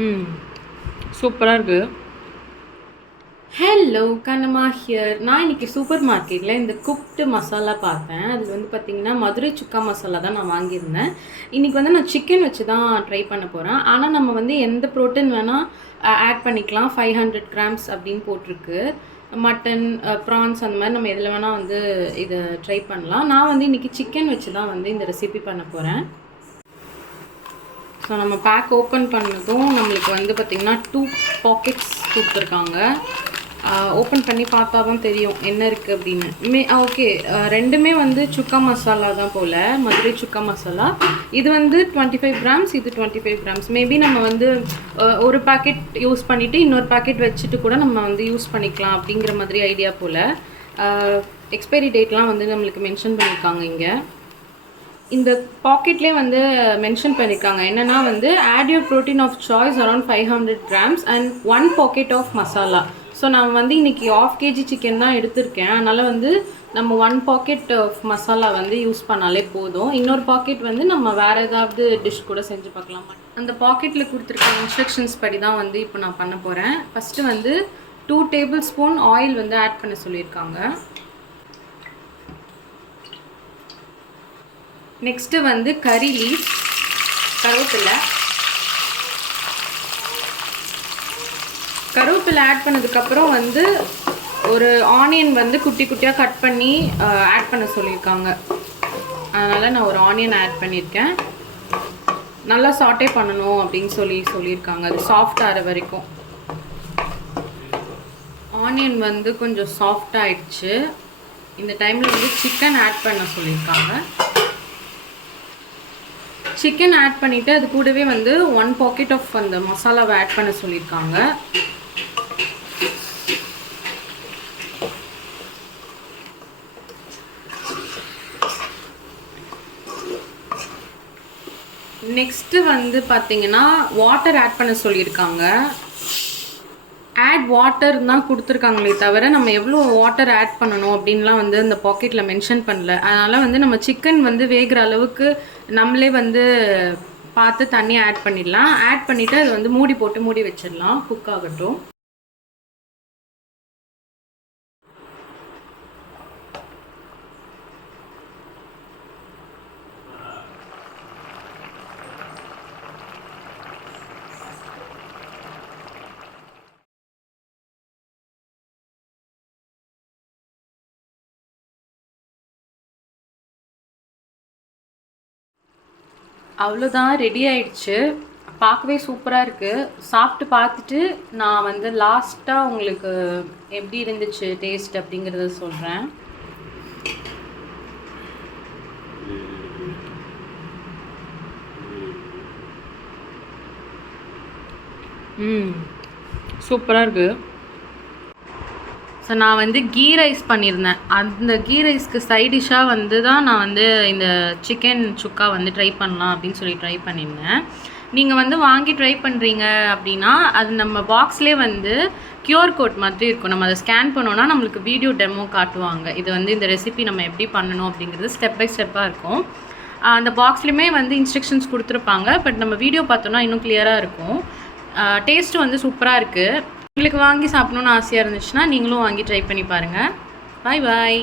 ம் சூப்பராக இருக்குது. Hello Kannamma here. நான் இன்றைக்கி சூப்பர் மார்க்கெட்டில் இந்த குக்டு மசாலா பார்த்தேன். அதில் வந்து பார்த்திங்கன்னா மதுரை சுக்கா மசாலா தான் நான் வாங்கியிருந்தேன். இன்றைக்கி வந்து நான் சிக்கன் வச்சு தான் ட்ரை பண்ண போகிறேன். ஆனால் நம்ம வந்து எந்த ப்ரோட்டீன் வேணால் ஆட் பண்ணிக்கலாம். 500 கிராம்ஸ் அப்படின்னு போட்டிருக்கு. மட்டன், ப்ரான்ஸ் அந்த மாதிரி நம்ம எதில் வேணால் வந்து இதை ட்ரை பண்ணலாம். நான் வந்து இன்றைக்கி சிக்கன் வச்சு தான் வந்து இந்த ரெசிபி பண்ண போகிறேன். ஸோ நம்ம பேக் ஓப்பன் பண்ணதும் நம்மளுக்கு வந்து பார்த்திங்கன்னா 2 பாக்கெட்ஸ் கொடுத்துருக்காங்க. ஓப்பன் பண்ணி பார்த்தா தான் தெரியும் என்ன இருக்குது அப்படின்னு. ஓகே, ரெண்டுமே வந்து சுக்கா மசாலா தான் போல், மதுரை சுக்கா மசாலா. இது வந்து 25 கிராம்ஸ், இது 25 கிராம்ஸ். மேபி நம்ம வந்து ஒரு பாக்கெட் யூஸ் பண்ணிவிட்டு இன்னொரு பாக்கெட் வச்சுட்டு கூட நம்ம வந்து யூஸ் பண்ணிக்கலாம் அப்படிங்கிற மாதிரி ஐடியா போல். எக்ஸ்பைரி டேட்லாம் வந்து நம்மளுக்கு மென்ஷன் பண்ணியிருக்காங்க. இங்கே இந்த பாக்கெட்லேயே வந்து மென்ஷன் பண்ணியிருக்காங்க என்னென்னா வந்து add your protein of choice around 500 grams and 1 packet of masala. So நான் வந்து இன்றைக்கி 1/2 kg சிக்கன் தான் எடுத்திருக்கேன். அதனால் வந்து நம்ம 1 பாக்கெட் ஆஃப் மசாலா வந்து யூஸ் பண்ணாலே போதும். இன்னொரு பாக்கெட் வந்து நம்ம வேறு ஏதாவது டிஷ் கூட செஞ்சு பார்க்கலாம். அந்த பாக்கெட்டில் கொடுத்துருக்க இன்ஸ்ட்ரக்ஷன்ஸ் படி தான் வந்து இப்போ நான் பண்ண போகிறேன். ஃபஸ்ட்டு வந்து 2 டேபிள் ஸ்பூன் ஆயில் வந்து ஆட் பண்ண சொல்லியிருக்காங்க. நெக்ஸ்ட்டு வந்து கறி லீஃப், கருவேப்பிலை ஆட் பண்ணதுக்கப்புறம் வந்து ஒரு ஆனியன் வந்து குட்டி குட்டியாக கட் பண்ணி ஆட் பண்ண சொல்லியிருக்காங்க. அதனால் நான் ஒரு ஆனியன் ஆட் பண்ணியிருக்கேன். நல்லா சாட்டே பண்ணணும் அப்படின்னு சொல்லியிருக்காங்க. அது சாஃப்ட் ஆகிற வரைக்கும். ஆனியன் வந்து கொஞ்சம் சாஃப்ட் ஆகிடுச்சு. இந்த டைமில் வந்து சிக்கன் ஆட் பண்ண சொல்லியிருக்காங்க. சிக்கன் ஆட் பண்ணிவிட்டு அது கூடவே வந்து 1 பாக்கெட் ஆஃப் அந்த மசாலாவை ஆட் பண்ண சொல்லியிருக்காங்க. நெக்ஸ்ட்டு வந்து பார்த்திங்கன்னா வாட்டர் ஆட் பண்ண சொல்லியிருக்காங்க. ஆட் வாட்டர் தான் கொடுத்துருக்காங்களே தவிர நம்ம எவ்வளோ வாட்டர் ஆட் பண்ணணும் அப்படின்லாம் வந்து அந்த பாக்கெட்டில் மென்ஷன் பண்ணல. அதனால் வந்து நம்ம சிக்கன் வந்து வேகிற அளவுக்கு நம்மளே வந்து பார்த்து தண்ணி ஆட் பண்ணிடலாம். ஆட் பண்ணிவிட்டு அது வந்து மூடி வச்சிடலாம், குக் ஆகட்டும். அவ்வளோதான், ரெடி ஆயிடுச்சு. பார்க்கவே சூப்பராக இருக்குது. சாப்பிட்டு பார்த்துட்டு நான் வந்து லாஸ்ட்டாக உங்களுக்கு எப்படி இருந்துச்சு டேஸ்ட் அப்படிங்கிறத சொல்கிறேன். சூப்பராக இருக்குது. ஸோ நான் வந்து கீ ரைஸ் பண்ணியிருந்தேன். அந்த கீ ரைஸ்க்கு சைட் டிஷ்ஷாக வந்து தான் நான் வந்து இந்த சிக்கன் சுக்கா வந்து ட்ரை பண்ணலாம் அப்படின்னு சொல்லி ட்ரை பண்ணியிருந்தேன். நீங்கள் வந்து வாங்கி ட்ரை பண்ணுறீங்க அப்படின்னா அது நம்ம பாக்ஸ்லேயே வந்து கியூஆர் கோட் மாதிரி இருக்கும். நம்ம அதை ஸ்கேன் பண்ணோன்னா நம்மளுக்கு வீடியோ டெமோ காட்டுவாங்க. இது வந்து இந்த ரெசிபி நம்ம எப்படி பண்ணணும் அப்படிங்கிறது ஸ்டெப் பை ஸ்டெப்பாக இருக்கும். அந்த பாக்ஸ்லேயுமே வந்து இன்ஸ்ட்ரக்ஷன்ஸ் கொடுத்துருப்பாங்க. பட் நம்ம வீடியோ பார்த்தோன்னா இன்னும் கிளியராக இருக்கும். டேஸ்ட்டு வந்து சூப்பராக இருக்குது. உங்களுக்கு வாங்கி சாப்பிடணுன்னு ஆசையாக இருந்துச்சுன்னா நீங்களும் வாங்கி ட்ரை பண்ணி பாருங்கள். பாய் பாய்.